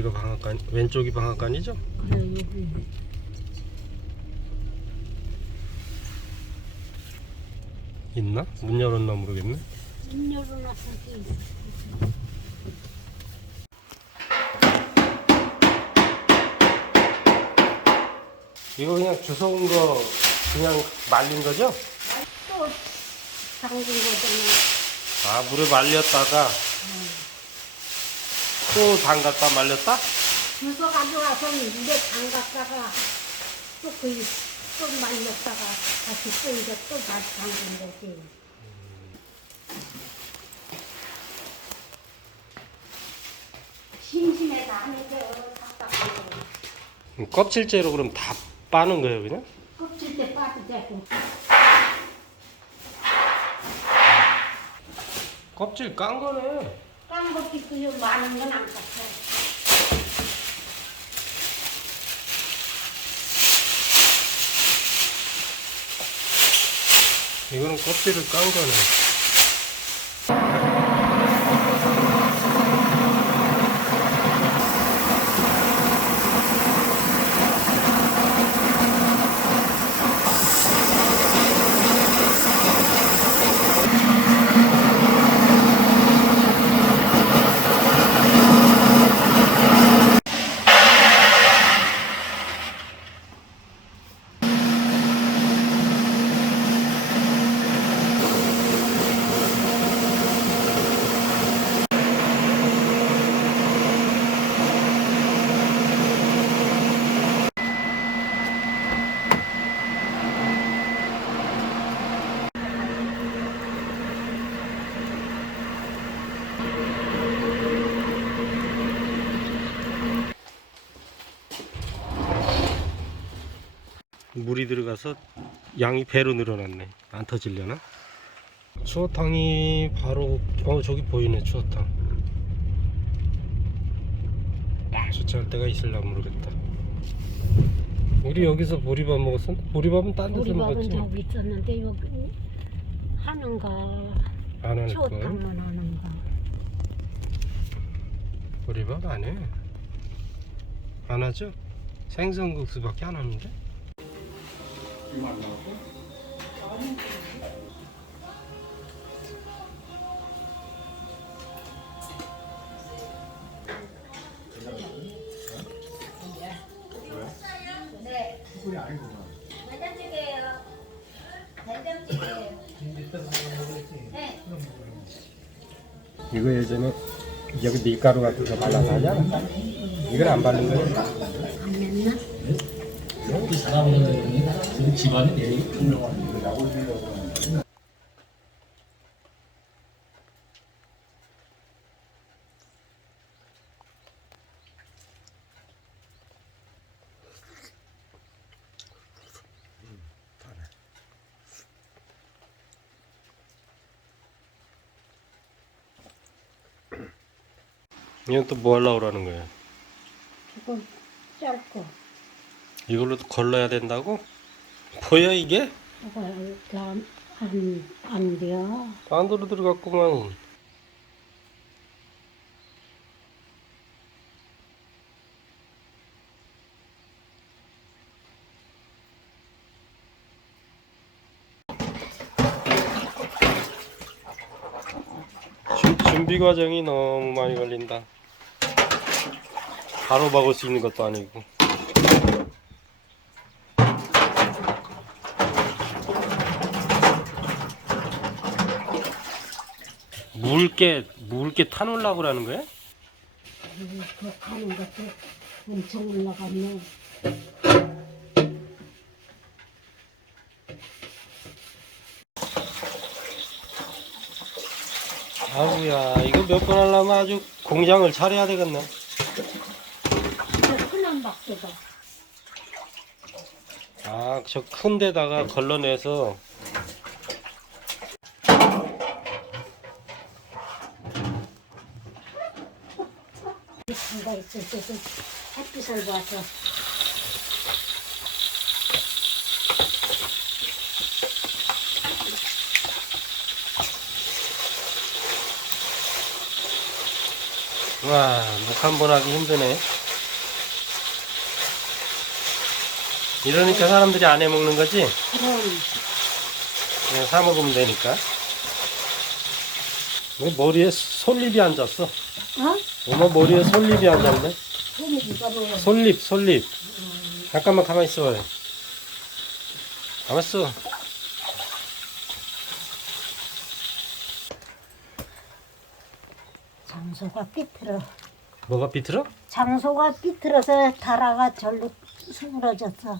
여기가 방앗간 왼쪽이 방앗간이죠? 그래 여기 있나? 문 열었나 모르겠네. 문 열어놨었지. 이거 그냥 주워온 거 그냥 말린 거죠? 또 담근 거잖아. 아 물에 말렸다가 또 담갔다 말렸다? 주워 가져와서 물에 담갔다가 또 그 또 말렸다가 다시 또 이제 또 다시 담근 거지. 심심해서 하는데 답답하고 음, 껍질째로 그럼 다 빠는 거예요 그냥? 껍질 때 빠지자고. 껍질 깐 거네. 깐 것도 있고 많은 건안 같아. 이거는 껍질을 깐 거네. 물이 들어가서 양이 배로 늘어났네. 안 터질려나? 추어탕이 바로 어 저기 보이네 추어탕. 주차할 데가 있을라 모르겠다. 우리 여기서 보리밥 먹었어? 보리밥은 딴 데서 밥은 먹었지? 저기 있었는데 여기 하는가 안 하는 걸? 추어탕만 하는가 보리밥 안 해. 안 하죠? 생선국수밖에 안 하는데? 이거 예전에 여기 밀가루 같은 거 발라서 하잖아. 이걸 안 바른 거야? 안 냈나? 지 금 집안이 내일 훌륭한 이건 또 뭐 하려고 그러는 거야? 이거 짧고 이걸로 도 걸러야 된다고? 뭐야 이게? 이렇게 안, 안, 안 돼요. 안으로 들어갔구만. 준- 준비 과정이 너무 많이 걸린다. 바로 박을 수 있는 것도 아니고. 물게 물게 타놓으려고 그러는 거야? 그 가는 것도 엄청 올라갔네. 아우야 이거 몇 번 하려면 아주 공장을 차려야 되겠네. 저 흔한 박대가 아 저 큰 데다가 걸러내서 장가 있을 때도 햇빛을 봐서 와, 묵한번 하기 힘드네. 이러니까 사람들이 안 해 먹는 거지? 그럼 그냥 사 먹으면 되니까. 왜 머리에 솔잎이 앉았어? 어? 엄마 머리에 솔잎이 앉았네? 누가 솔잎, 솔잎. 잠깐만 가만히 있어봐요. 가만 있어. 장소가 삐뚤어. 뭐가 비틀어? 장소가 삐뚤어서 다라가 절로 수그러졌어.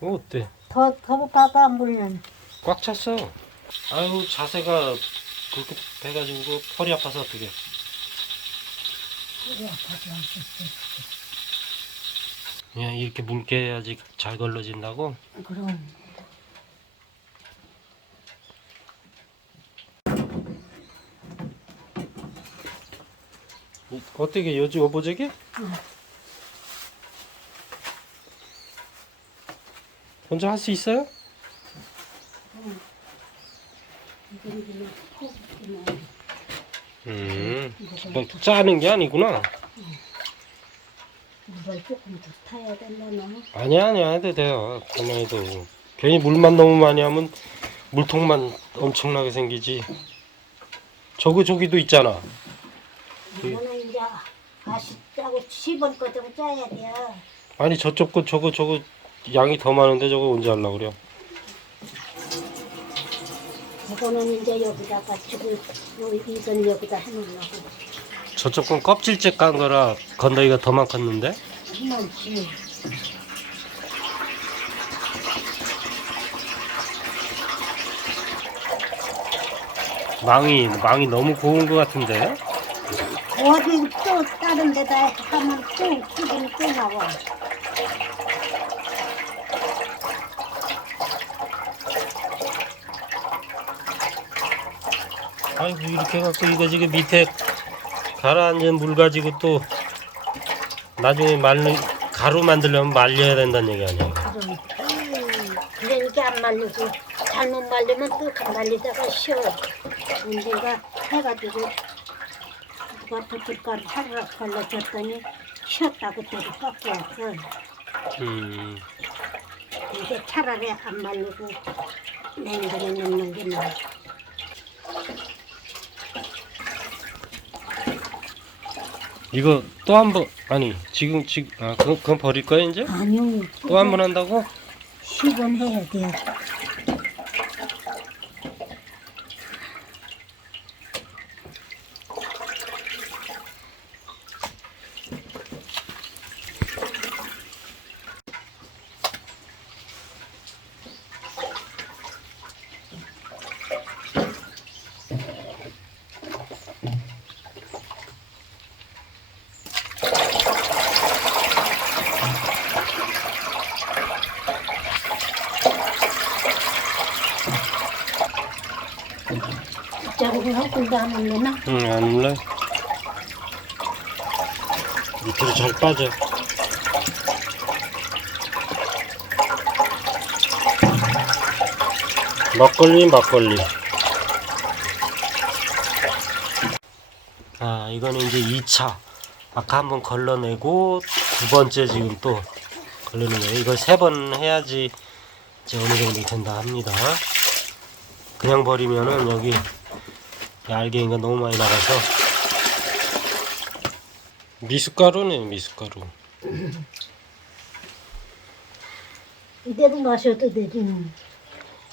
어, 어때? 더, 더 봐봐, 물면. 꽉 찼어. 아유, 자세가 그렇게 돼가지고 허리 아파서 어떡해. 그래, 아파서. 그냥 이렇게 묽게 해야지 잘 걸러진다고? 그럼. 이- 어떻게 여지 오보제게? 응. 혼자 할 수 있어요? 그냥. 음, 뭐 짜는 게 아니구나. 물을 조금 더 타야 되려나? 아니야, 아니야, 해도 돼요. 가만히 도 괜히 물만 너무 많이 하면 물통만 엄청나게 생기지. 저거 저기도 있잖아. 이거는 이제 아쉽다고 10원 거좀 짜야 돼. 아니 저쪽 거 저거 저거 양이 더 많은데 저거 언제 하려고 그래? 이거는 이제 여기다가 주고 여기 이건 여기다 해놓으려고. 저쪽 건 껍질째 깐 거라 건더기가 더 많겠는데? 많지. 망이 망이 너무 고운 것 같은데? 어디 또 다른 데다 하면 또 기분이 또 나와. 아이고 이렇게 해갖고 이거 지금 밑에 가라앉은 물 가지고 또 나중에 말리 가루 만들려면 말려야 된다는 얘기 아니야? 그럼. 음, 그러니까 안 말리고 잘못 말리면 또 말리다가 쉬어. 언젠가 해가지고 누가 붓줄가루 하루락 걸러줬더니 쉬었다고 데리 깎고 왔어. 음, 이게 차라리 안 말리고 냉동에 넣는 게 나아. 이거 또 한 번 아니 지금 지금 아 그건, 그건 버릴 거야 이제? 아니요. 또 한 번 한다고? 10원 해야 돼. 자국을 하고 안 올려나? 응, 안 올라. 밑으로 잘 빠져. 막걸리, 막걸리. 아, 이거는 이제 2차. 아까 한번 걸러내고 두 번째 지금 또 걸르는 거예요. 이걸 세 번 해야지 이제 어느 정도 된다 합니다. 그냥 버리면은 여기 알갱이가 너무 많이 나가서 미숫가루네 미숫가루 이대로 마셔도 되지.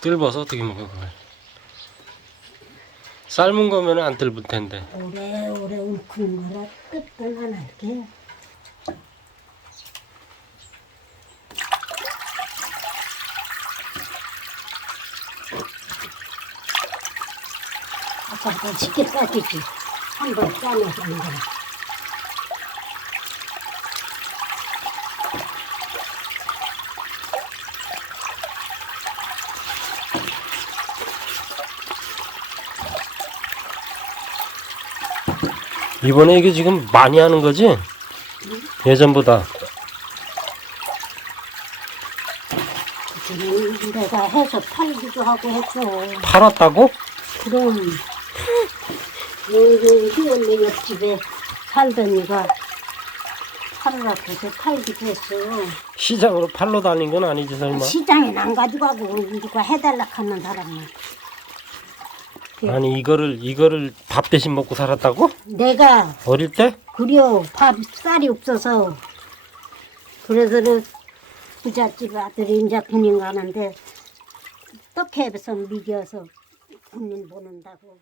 뜰버서 어떻게 먹어 그걸 삶은 거면 안 뜰을 텐데 오래오래 웅큰 거라 끝은 안 할게. 아까보다 쉽게 빠지지. 한번 짜내서 는 거라. 이번에 이게 지금 많이 하는 거지? 예전보다 그때는 내가 해서 팔기도 하고 했어. 팔았다고? 그럼 여기 희원네 옆집에 살던 이가 팔으라고 해서 팔기도 했어. 시장으로 팔러 다닌 건 아니지 설마? 시장에 안 가져가고 누가 해달라 하는 사람은 아니 이거를 이거를 밥 대신 먹고 살았다고? 내가 어릴 때? 그려 밥 쌀이 없어서 그래서 부잣집 아들이 이제 군인 가는데 떡해서 미겨서 군인 보낸다고